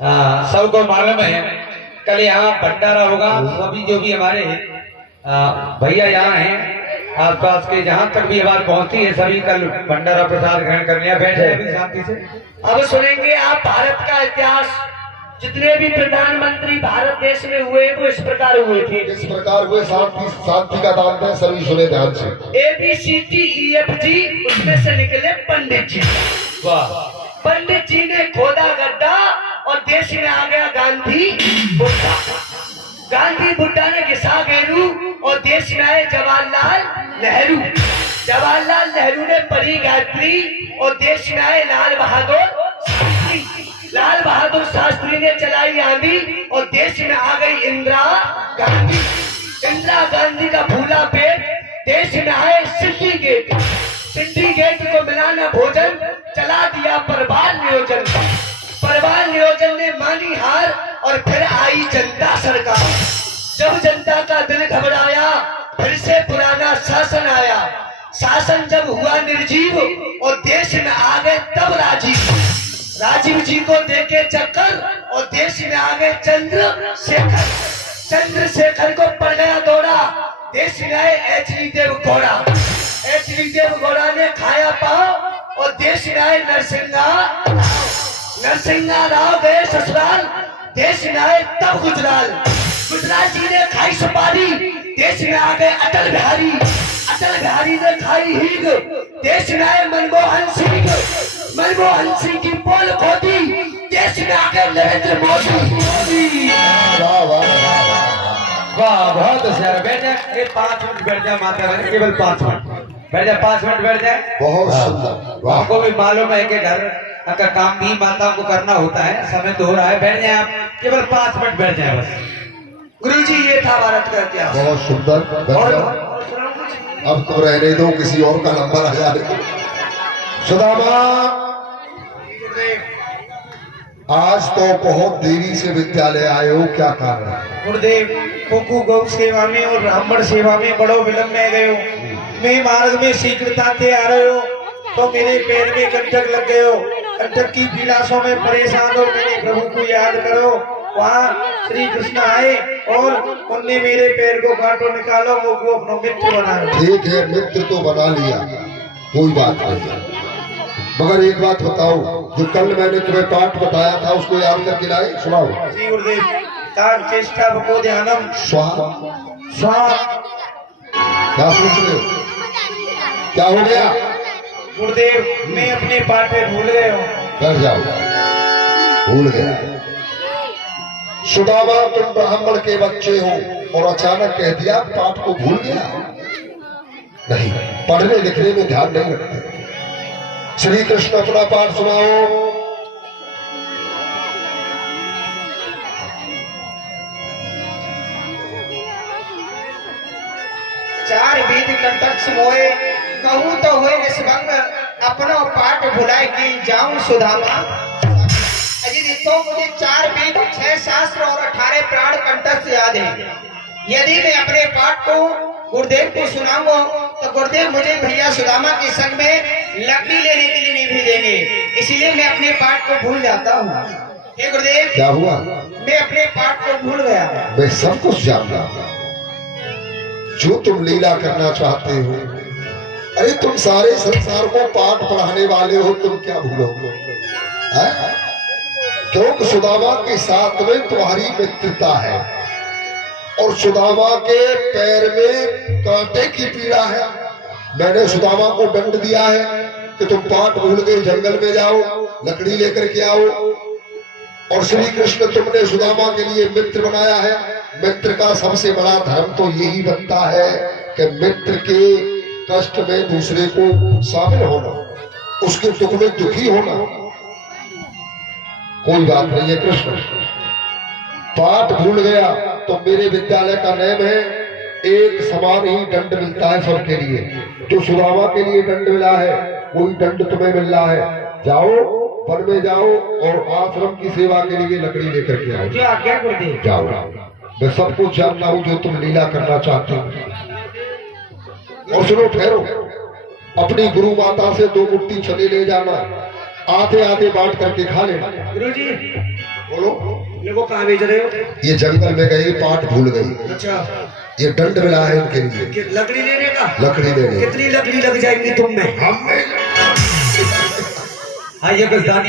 सबको मालूम है कल यहाँ भंडारा होगा। तो अभी जो भी हमारे भैया यहाँ हैं आसपास के, जहाँ तक भी आवाज पहुँचती है, सभी कल भंडारा प्रसाद ग्रहण कर लिया। बैठे अभी शांति से। अब सुनेंगे आप भारत का इतिहास। जितने भी प्रधानमंत्री भारत देश में हुए वो इस प्रकार हुए थे। इस प्रकार हुए शांति का दान है, सभी सुने ध्यान से। ABCDEFG उसमें से निकले पंडित जी। वाह। पंडित जी ने खोदा गड्ढा और देश में आ गया गांधी बुड्ढा। गांधी बुड्ढा ने घिसा गेरू और देश में आए जवाहरलाल नेहरू। जवाहरलाल नेहरू ने पढ़ी गायत्री और देश में आए लाल बहादुर शास्त्री। लाल बहादुर शास्त्री ने चलाई आंधी और देश में आ गई इंदिरा गांधी। इंदिरा गांधी का फूला पेट, देश में आए सिंडिकेट। सिंडिकेट को मिलाना भोजन, चला दिया परवाल नियोजन। परवाल नियोजन ने मानी हार और फिर आई जनता सरकार। जब जनता का दिल घबराया फिर से पुराना शासन आया। शासन जब हुआ निर्जीव और देश में आ गए तब राजीव। राजीव जी को देके चक्कर और देश में आ गए चंद्रशेखर। चंद्रशेखर को पड़ गया दौड़ा, देश में आए HD देव गौड़ा। HD देव गौड़ा ने खाया पाव और देश में आए नरसिंहा। नरसिंहा राव गए ससुराल, देश में आए तब गुजराल। गुजराल जी ने खाई सुपारी, देश में आ गए अटल बिहारी। अटल बिहारी ने खाई हींग, देश में आए मनमोहन सिंह। मनमोहन सिंह की पोल खोदी, देश में आ गए नरेंद्र मोदी। वाह वाह वाह, बहुत होशियार। बैठ जाए 5 मिनट बैठ जाए, माता रानी केवल 5 मिनट बैठ जाए। 5 मिनट बैठ जाए। बहुत सुंदर। वाह। हमको भी मालूम है कि घर का काम भी माताओं को करना होता है, समय तो हो रहा है। बैठ जाए आप, केवल 5 मिनट बैठ जाए बस। गुरुजी ये था भारत का इतिहास। बहुत सुंदर। अब तो रहने दो, किसी और का नंबर आ जाए। सुदामा, आज तो बहुत देरी से विद्यालय आए हो, क्या कारण है? गुरुदेव कुकु गौ सेवा में और ब्राह्मण सेवा में बड़ो विलंब में गए हो। मैं मार्ग में शीघ्रता से आ रहे हो तो मेरे पैर में कंटक लग गए हो। कंटक की पीड़ासों में परेशान हो, मेरे प्रभु को याद करो। वहाँ श्री कृष्ण आए और उनने मेरे पैर को काटो, निकालो, वो अपना मित्र बना लो। ठीक है, मित्र तो बना लिया, कोई बात नहीं। मगर एक बात बताओ, जो कल मैंने तुम्हें पाठ बताया था उसको याद करके लाए, सुनाओ। जी गुरुदेव। तार चेष्टा को ध्यानम स्वाहा। स्वाहा। क्या सोच रहे हो? क्या हो गया? गुरुदेव मैं अपने पाठ में भूल गए हूँ। बैठ जाओ। भूल गया। सुदामा, तुम ब्राह्मण के बच्चे हो और अचानक कह दिया पाठ को भूल गया। नहीं, पढ़ने लिखने में ध्यान नहीं रखते। श्री कृष्ण अपना पाठ सुनाओ। चार वेद कंटक मोए कहूँ तो हुए निष्भंग, अपना पाठ भुलाए कि जाऊं सुदामा। अजी तो मुझे 4 वेद 6 शास्त्र और 18 प्राण कंटक से याद है। यदि मैं अपने पाठ को गुरुदेव को सुनाऊंगा तो गुरुदेव मुझे भैया सुदामा के संग में लकड़ी लेने के लिए नहीं भेजेंगे, इसलिए मैं अपने पाठ को भूल जाता हूँ। हे गुरुदेव, क्या हुआ? मैं अपने पाठ को भूल गया। मैं सब कुछ जानता हूं जो तुम लीला करना चाहते हो। अरे तुम सारे संसार को पाठ पढ़ाने वाले हो, तुम क्या भूलोगे? क्योंकि सुदामा के साथ में तुम्हारी मित्रता है और सुदामा के पैर में कांटे की पीड़ा है। मैंने सुदामा को दंड दिया है कि तुम पाठ भूल गए, जंगल में जाओ, लकड़ी लेकर के आओ। और श्री कृष्ण तुमने सुदामा के लिए मित्र बनाया है। मित्र का सबसे बड़ा धर्म तो यही बनता है कि मित्र के कष्ट में दूसरे को शामिल होना, उसके दुख में दुखी होना। कोई बात नहीं है कृष्ण, पाठ भूल गया तो मेरे विद्यालय का नियम है एक समान ही दंड मिलता है सबके लिए। जो सुदामा के लिए दंड मिला है वही दंड तुम्हें मिल रहा है। जाओ, वन में जाओ और आश्रम की सेवा के लिए लकड़ी लेकर के आओ। जो आज्ञा गुरुदेव। जाओ, मैं सब कुछ जानता हूँ जो तुम लीला करना चाहते हो। और सुनो, ठहरो, अपनी गुरु माता से 2 मुट्ठी चने ले जाना, आधे आधे बांट करके खा लेना। गुरुजी बोलो। मेरे को कहाँ भेज रहे हो? ये जंगल में गई, पाट भूल गई, अच्छा, ये दंड मिला है उनके लिए, लकड़ी लेने का। लकड़ी लेने। कितनी लकड़ी लग जाएगी तुम में? हम में हाँ ये कुछ दानिया